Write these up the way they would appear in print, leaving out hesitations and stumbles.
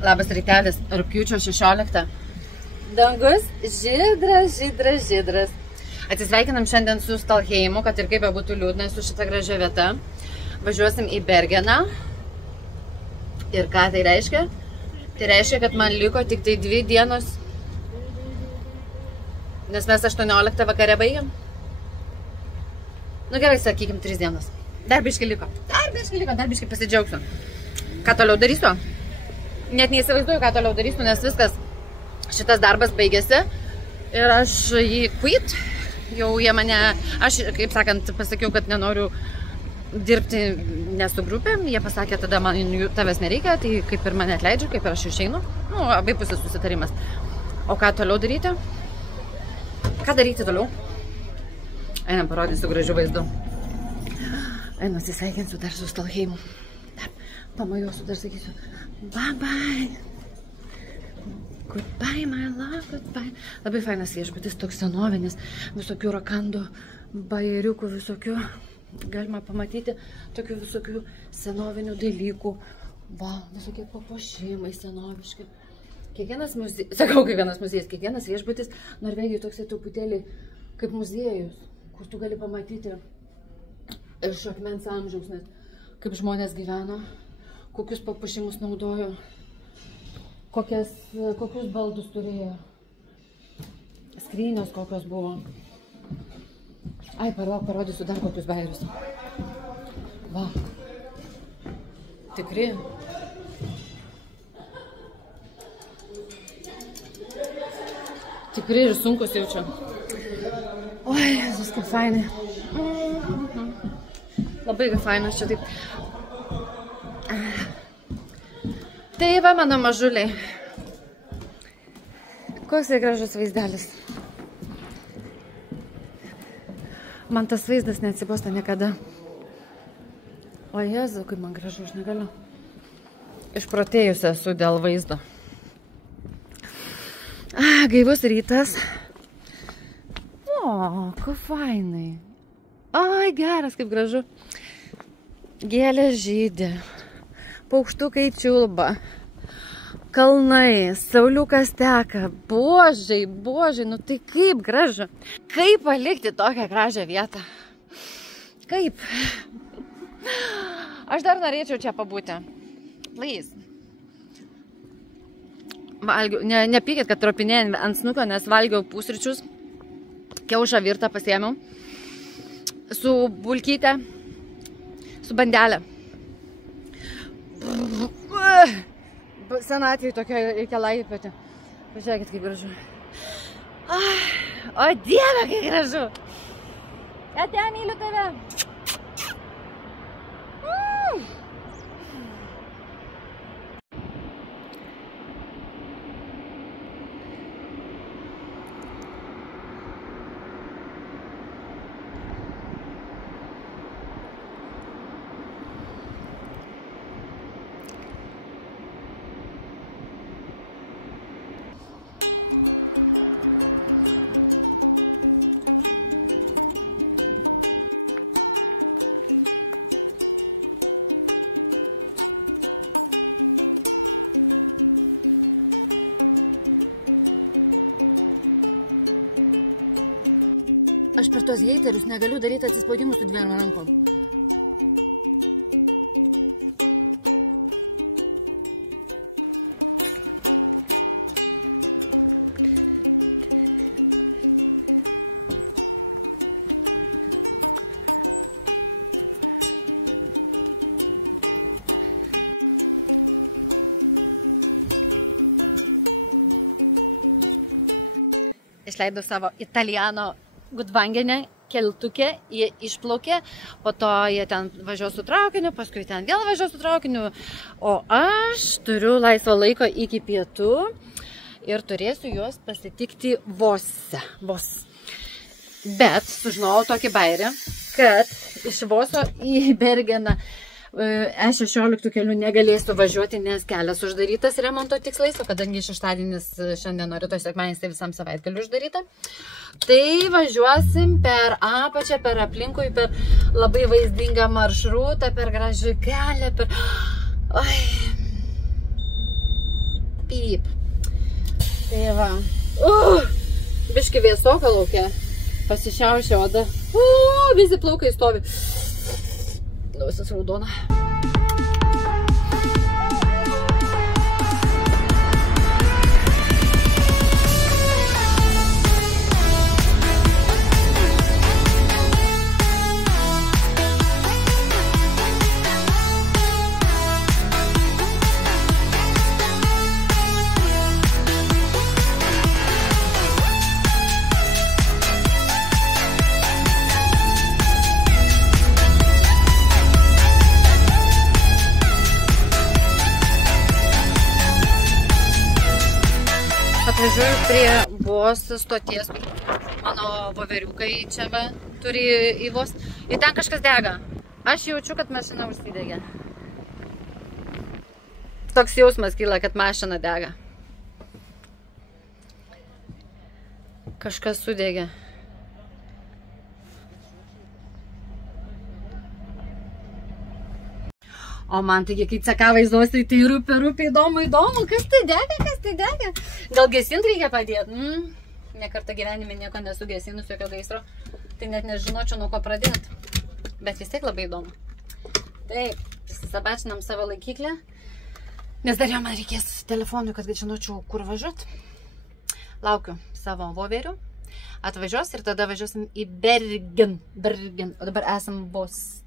Labas rytelis, rugpjūčio 16. Dangus žydras. Atsisveikinam šiandien su Stalheimu, kad ir kaip būtų liūdna su šita gražia vieta. Važiuosim į Bergeną. Ir ką tai reiškia? Tai reiškia, kad man liko tik tai 2 dienos. Nes mes 18 vakare baigiam. Nu gerai, sakykim, 3 dienos. Dar biškai liko, dar biškai pasidžiaugsiu. Ką toliau darysiu? Net neįsivaizduoju, ką toliau darysiu, nes viskas, šitas darbas baigėsi. Ir aš jį quit. Jau jie mane, aš, kaip sakant, pasakiau, kad nenoriu dirbti ne su grupėm. Jie pasakė, tada man tavęs nereikia, tai kaip ir mane atleidžia, kaip ir aš išeinu. Nu, abipusis susitarimas. O ką toliau daryti? Ką daryti toliau? Einam, parodysiu gražių vaizdų. Einu, atsisveikinsiu dar su Stalheimu. Pamajuosiu, dar sakysiu, bye bye. Goodbye, my love, goodbye. Labai fainas viešbutis, toks senovinis, visokių rakandų, bajeriukų, visokių. Galima pamatyti tokių visokių senovinių dalykų. Va, visokie papuošimai senoviški. Kiekvienas muziejus, kiekvienas viešbutis Norvegijai toksai truputėlį kaip muziejus, kur tu gali pamatyti iš akmens amžiaus, net kaip žmonės gyveno, kokius papuošimus naudojo, kokius baldus turėjo, skrynios kokios buvo. Ai, parodysiu dar kokius bajerius. Va, tikri. Tikrai ir sunkus jaučiu. Oi, Jėzus, kaip fainai. Labai fainas čia taip. Tai va, mano mažuliai. Koks tai gražus vaizdelis. Man tas vaizdas neatsibosta niekada. O Jėzau, kaip man gražu, aš negaliu. Išprotėjusi esu dėl vaizdo. Gaivus rytas. O, ko fainai. Ai, geras, kaip gražu. Gėlės žydė. Paukštukai čiulba. Kalnai, sauliukas teka. Božai, nu tai kaip gražu. Kaip palikti tokią gražią vietą? Kaip? Aš dar norėčiau čia pabūti. Please. Valgiau, nepykit, kad tropinėjant ant snuko, nes valgiau pusryčius. Kiaušą virtą pasiėmiau. Su bulkyte. Su bandelė. Senatvėje tokia reikia laipioti. Pažiūrėkit, kaip gražu. O Dieve, kaip gražu. Ate, myliu tave. Išleido savo italiano gudvangenę, keltukę, jie išplaukė, po to jie ten važiuos su traukiniu, paskui ten vėl važiuos su traukiniu, o aš turiu laisvo laiko iki pietų ir turėsiu juos pasitikti vos. Bet sužinojau tokį bairį, kad iš Voso į Bergeną E16 keliu negalėsiu važiuoti, nes kelias uždarytas remonto tikslais, o kadangi šeštadienis šiandien rytoj sekmadienis, tai visam savaitgaliu uždaryta. Tai važiuosim per apačią, per aplinkui, per labai vaizdingą maršrutą, per gražų kelią, per... Oi. pyp. Tai va. Biški vėsoka laukia. Pasišiaušia oda. Visi plaukai stovi. Nosis raudona. Atvažiuoju prie vos stoties, kur mano voveriukai čia va turi į vos. Ir ten kažkas dega. Aš jaučiu, kad mašina užsidegė. Toks jausmas kyla, kad mašina dega. Kažkas sudegė. O man taigi, kai CK vaizduosi, tai rūpi, įdomu, kas tai dega. Gal gesint reikia padėti? Nekartą gyvenime nieko nesu gesinus, jokio gaisro. Tai net nežinočiau, nuo ko pradėti. Bet vis tiek labai įdomu. Taip, prisisabačinam savo laikyklę. Nes dar jau man reikės telefonų, kad žinočiau, kur važiuoti. Laukiu savo voverių. Atvažiuos ir tada važiuosim į Bergen. O dabar esam vos.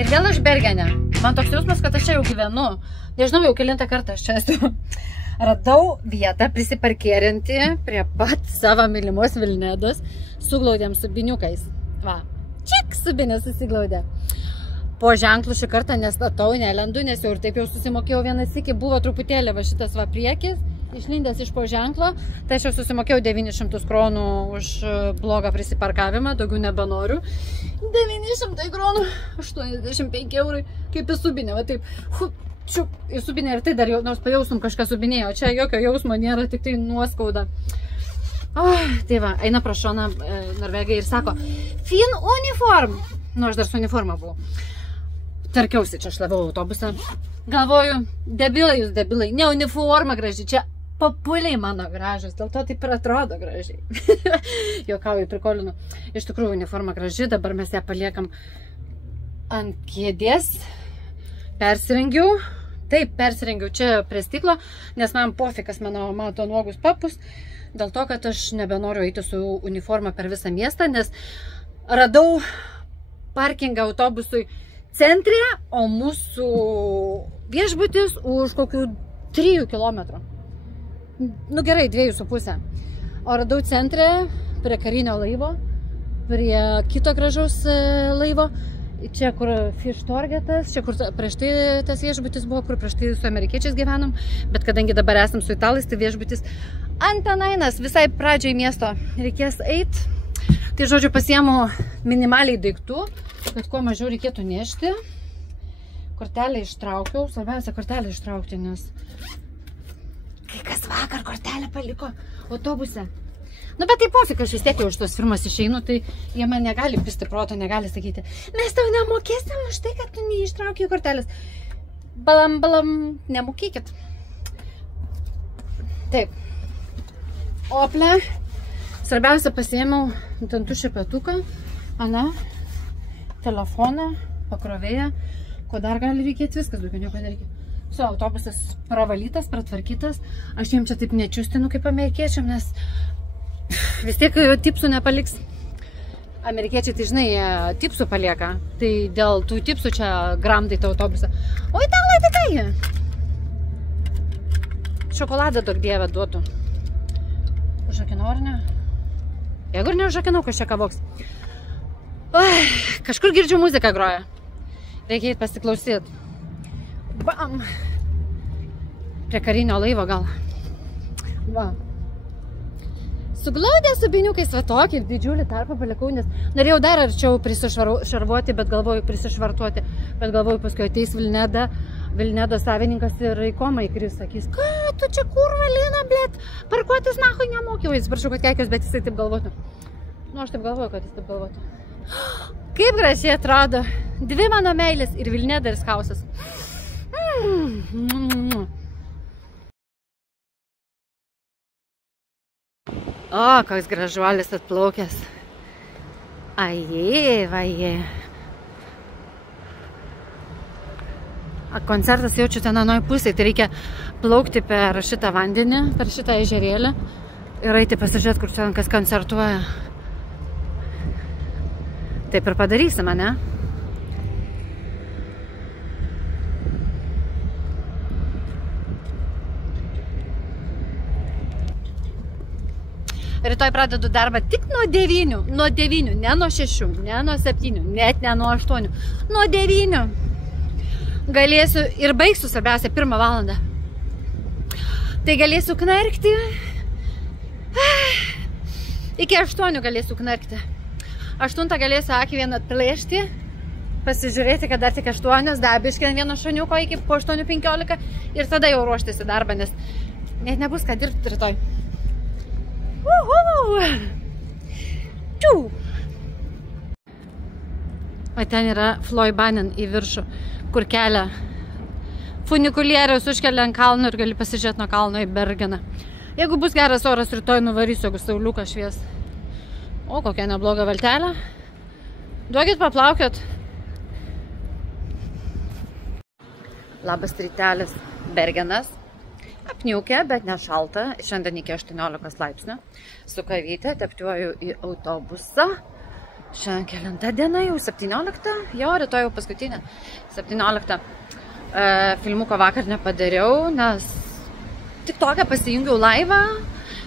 Ir vėl aš Bergene. Man toks jausmas, kad aš čia jau gyvenu. Nežinau, jau kelintą kartą aš čia esu. Radau vietą prisiparkėrinti prie pat savo mylimos Vilnedos. Suglaudėm su biniukais. Va, ček su binė susiglaudė. Po ženklų šį kartą nestatau, nelendu, nes jau ir taip jau susimokėjau vienas iki. Buvo truputėlį va šitas va priekis, išlindęs iš po ženklo. Tai aš jau susimokėjau 900 kronų už blogą prisiparkavimą, daugiau nebenoriu. 900 kronų, 85 eurai, kaip į subinę, va taip, čiup, į subinę ir tai dar jau, nors pajaustum kažką subinėjo, čia jokio jausmo nėra, tik tai nuoskauda. Tai va, eina pro šoną Norvegai ir sako, fin uniform, aš dar su uniforma buvau. Tarkiausi, čia šlaviau autobusą. Galvoju, jūs debilai, ne uniforma graži, čia papuliai mano gražus, dėl to taip ir atrodo gražiai. Juokauju, prikolinu. Iš tikrųjų, uniforma graži, dabar mes ją paliekam ant kėdės. Persirengiau. Taip, persirengiau čia prie stiklo, nes man pofikas mano mato nuogus papus. Dėl to, kad aš nebenoriu eiti su uniforma per visą miestą, nes radau parkingą autobusui centre, o mūsų viešbutis už kokių 3 kilometrų. Nu gerai, 2,5. O radau centre, prie karinio laivo, prie kito gražaus laivo. Čia, kur Fish Targetas, čia, kur prieš tai tas viešbutis buvo, kur prieš tai su amerikiečiais gyvenom. Bet kadangi dabar esam su italais, tai viešbutis Antanainas, visai pradžioj miesto reikės eiti. Tai žodžiu, pasiemu minimaliai daiktų, kad kuo mažiau reikėtų nešti. Kortelę ištraukiau, svarbiausia kortelę ištraukti, nes kai kas vakar kortelę paliko autobuse. Nu, bet tai pofik, aš vis tiek jau iš tos firmos išeinu, tai jie man negali pisti proto, negali sakyti, mes tau nemokėsim už tai, kad tu neištraukiai kortelės. Balam, nemokėkit. Taip. Ople. Svarbiausia, pasiėmiau dantų šepetuką, telefoną, pakrovėją, ko dar gali reikėti, viskas, daugiau nieko nereikia. Su, autobusas pravalytas, pratvarkytas, aš jiem čia taip nečiustinu kaip amerikiečiam, nes vis tiek tipsų nepaliks. Amerikiečiai, tai žinai, tipsų palieka, tai dėl tų tipsų čia gramdai tą autobusą. O italai tai ką jie? Šokoladą daug dievę duotų. Užrakinau ar ne? Jeigu ir neužrakinau, kas čia ką voks. Kažkur girdžiu muziką groja. Reikia eit pasiklausyti. Bam! Prie karinio laivo gal. Va. Suglaudė su biniukais, va tokį didžiulį tarpą palikau, nes norėjau dar arčiau prisišarvuoti, bet galvoju prisišvartuoti. Bet galvoju, paskui ateis Vilnedos savininkas ir į komą įkris, sakys, ką tu čia kurva Lina, blėt, parkuotis nahui nemokėjau. Atsiprašau, kad keikios, bet jisai taip galvotų. Nu, aš taip galvoju, kad jis taip galvotų. Kaip gražiai atrodo. Dvi mano meilės ir Vilneda ir Skausas. O, koks gražuolis atplaukęs. Aje, vaje. Koncertas jaučiu ten anoj pusėje, tai reikia plaukti per šitą vandenį, per šitą ežerėlį ir eiti pasižiūrėti, kur čia kas koncertuoja. Taip ir padarysim, ne? Rytoj pradedu darbą tik nuo 9, ne nuo 6, ne nuo 7, net ne nuo 8, nuo 9. Galėsiu ir baigsiu svarbiausia 1 valandą. Tai galėsiu knarkti. Iki 8 galėsiu knarkti. 8 galėsiu akį vieną atplėšti, pasižiūrėti, kad dar tik 8, dar biškį ant vieno šuniuko iki po 8:15 ir tada jau ruoštis į darbą, nes net nebus ką dirbti rytoj. O ten yra Floibanen į viršų, kur kelia funikulieriaus, užkelia ant kalno ir gali pasižiūrėti nuo kalno į Bergeną. Jeigu bus geras oras, rytoj nuvarysiu, jeigu sauliuką švies. O, kokia nebloga valtelė. Duokit paplaukiot. Labas rytelis. Bergenas. Apniukę, bet nešalta. Šiandien iki 18 laipsnių. Su kavytė teptuoju į autobusą. Šiandien kelinta diena, jau 17. Jo, rytoj jau paskutinė. 17. Filmuko vakar nepadariau, nes tik tokią pasijungiau laivą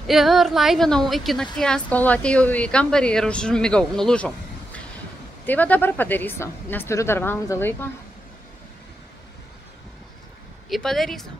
ir laivinau iki nakties, kol atėjau į kambarį ir užmigau, nulūžau. Tai va dabar padarysiu, nes turiu dar valandą laiko. Ir padarysiu.